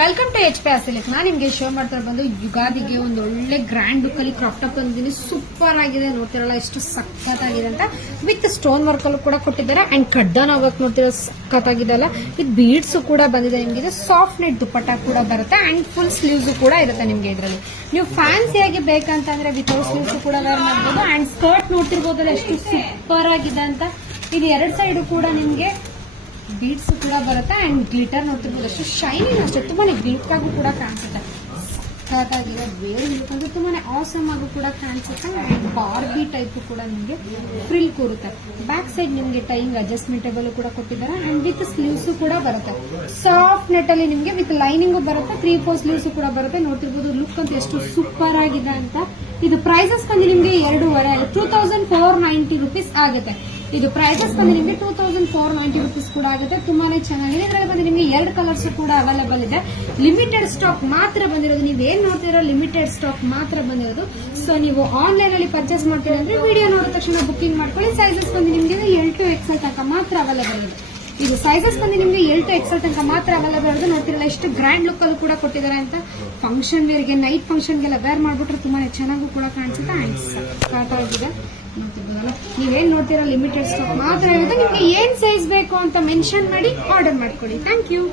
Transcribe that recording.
Welcome to H P silk. ನಾನು ನಿಮ್ಗೆ show ಮಾಡ್ತಾರೆ ಬಂದು ಯುಗಾದಿಗೆ ಒಂದು ಒಳ್ಳೆ ಗ್ರ್ಯಾಂಡ್ ಲುಕ್ ಅಲ್ಲಿ ಕ್ರಾಪ್ ಟಾಪ್ ಬಂದಿದ್ದೀನಿ. ಸೂಪರ್ ಆಗಿದೆ, ನೋಡ್ತಿರಲ್ಲ ಎಷ್ಟು ಸಖತ್ತಾಗಿದೆ ಅಂತ. ವಿತ್ ಸ್ಟೋನ್ ವರ್ಕ್ ಅಲ್ಲೂ ಕೂಡ ಕೊಟ್ಟಿದ್ದಾರೆ ಅಂಡ್ ಕಡ್ಡಾನ ವರ್ಕ್ ನೋಡ್ತಿರೋ ಸಖತ್ತಾಗಿದೆ ಅಲ್ಲ. ಇದು ಬೀಡ್ಸ್ ಕೂಡ ಬಂದಿದೆ ನಿಮ್ಗೆ. ಸಾಫ್ಟ್ ನೆಟ್ ದುಪ್ಪಟ್ಟ ಕೂಡ ಬರುತ್ತೆ ಅಂಡ್ ಫುಲ್ ಸ್ಲೀವ್ಸ್ ಕೂಡ ಇರುತ್ತೆ ನಿಮ್ಗೆ. ಇದರಲ್ಲಿ ನೀವು ಫ್ಯಾನ್ಸಿಯಾಗಿ ಬೇಕಂತಂದ್ರೆ ವಿತೌಟ್ ಸ್ಲೀವ್ಸ್ ಕೂಡ ವೇರ್ ಮಾಡಬಹುದು. ಅಂಡ್ ಸ್ಕರ್ಟ್ ನೋಡ್ತಿರ್ಬೋದಲ್ಲ ಎಷ್ಟು ಸೂಪರ್ ಆಗಿದೆ ಅಂತ. ಇದು ಎರಡು ಸೈಡ್ ಕೂಡ ನಿಮ್ಗೆ ಬೀಡ್ಸ್ ಕೂಡ ಬರುತ್ತೆ ಅಂಡ್ ಗ್ಲಿಟರ್ ನೋಡ್ತಿರ್ಬೋದು ಅಷ್ಟು ಶೈನಿಂಗ್ ಅಷ್ಟೇ ತುಂಬಾನೇ ಗ್ಲಿಟ್ ಆಗು ಕೂಡ ಕಾಣಿಸುತ್ತೆ. ಸಖತ್ತಾಗಿದೆ, ವೇರ್ ಲುಕ್ ಅಂದ್ರೆ ತುಂಬಾನೇ ಆಸಮ್ ಆಗು ಕೂಡ ಕಾಣಿಸುತ್ತೆ ಅಂಡ್ ಬಾರ್ಬಿ ಟೈಪ್ ಕೂಡ ನಿಮಗೆ ಫ್ರಿಲ್ ಕೂರುತ್ತೆ. ಬ್ಯಾಕ್ ಸೈಡ್ ನಿಮಗೆ ಟೈಂಗ್ ಅಡ್ಜಸ್ಟ್ಮೆಂಟೇಬಲ್ ಕೂಡ ಕೊಟ್ಟಿದ್ದಾರೆ ಅಂಡ್ ವಿತ್ ಸ್ಲೀವ್ಸ್ ಕೂಡ ಬರುತ್ತೆ. ಸಾಫ್ಟ್ ನೆಟ್ ಅಲ್ಲಿ ನಿಮಗೆ ವಿತ್ ಲೈನಿಂಗ್ ಬರುತ್ತೆ, 3/4 ಸ್ಲೀವ್ಸ್ ಕೂಡ ಬರುತ್ತೆ. ನೋಡ್ತಿರ್ಬೋದು ಲುಕ್ ಅಂತ ಎಷ್ಟು ಸೂಪರ್ ಆಗಿದೆ ಅಂತ. ಇದು ಪ್ರೈಸಸ್ ಬಂದು ನಿಮಗೆ 2490 rupees ಆಗುತ್ತೆ. ಇದು ಪ್ರೈಸಸ್ ಬಂದು ನಿಮಗೆ 2490 rupees ಕೂಡ ಆಗುತ್ತೆ. ತುಂಬಾನೇ ಚೆನ್ನಾಗಿದೆ. ಇದರಲ್ಲಿ ಬಂದು ನಿಮಗೆ 2 ಕಲರ್ಸ್ ಕೂಡ ಅವೈಲೇಬಲ್ ಇದೆ. ಲಿಮಿಟೆಡ್ ಸ್ಟಾಕ್ ಮಾತ್ರ ಬಂದಿರೋದು. ನೀವೇನ್ ನೋಡ್ತಿರೋ ಲಿಮಿಟೆಡ್ ಸ್ಟಾಕ್ ಮಾತ್ರ ಬಂದಿರೋದು. ಸೊ ನೀವು ಆನ್ಲೈನ್ ಅಲ್ಲಿ ಪರ್ಚೇಸ್ ಮಾಡ್ತೀರಾ ಅಂದ್ರೆ ವಿಡಿಯೋ ನೋಡಿದ ತಕ್ಷಣ ಬುಕಿಂಗ್ ಮಾಡ್ಕೊಳ್ಳಿ. ಸೈಜಸ್ ಬಂದು ನಿಮಗೆ L to XL ತನಕ ಮಾತ್ರ ಅವೈಲೇಬಲ್ ಇದೆ. ಇದು ಸೈಜಸ್ ಬಂದು ನಿಮಗೆ L to XL ತನಕ ಮಾತ್ರ ಅವೈಲೇಬಲ್ ಇರೋದು. ನೋಡ್ತಿರಲ್ಲ ಎಷ್ಟು ಗ್ರ್ಯಾಂಡ್ ಲುಕ್ ಅಲ್ಲೂ ಕೂಡ ಕೊಟ್ಟಿದ್ದಾರೆ ಅಂತ. ಫಂಕ್ಷನ್ ವೇರ್ಗೆ, ನೈಟ್ ಫಂಕ್ಷನ್ಗೆಲ್ಲ ವೇರ್ ಮಾಡ್ಬಿಟ್ರೆ ತುಂಬಾನೇ ಚೆನ್ನಾಗೂ ಕೂಡ ಕಾಣಿಸುತ್ತೆ ಅಂಡ್ ಸಖತ್ತಾಗಿದೆ. ನೋಡ್ತಿರ್ಬೋದಲ್ಲ, ನೀವೇನ್ ನೋಡ್ತೀರಾ ಲಿಮಿಟೆಡ್ ಸ್ಟಾಕ್ ಮಾತ್ರ ಇರುತ್ತೆ. ನಿಮ್ಗೆ ಏನ್ ಸೈಜ್ ಬೇಕು ಅಂತ ಮೆನ್ಷನ್ ಮಾಡಿ ಆರ್ಡರ್ ಮಾಡ್ಕೊಳ್ಳಿ. Thank you.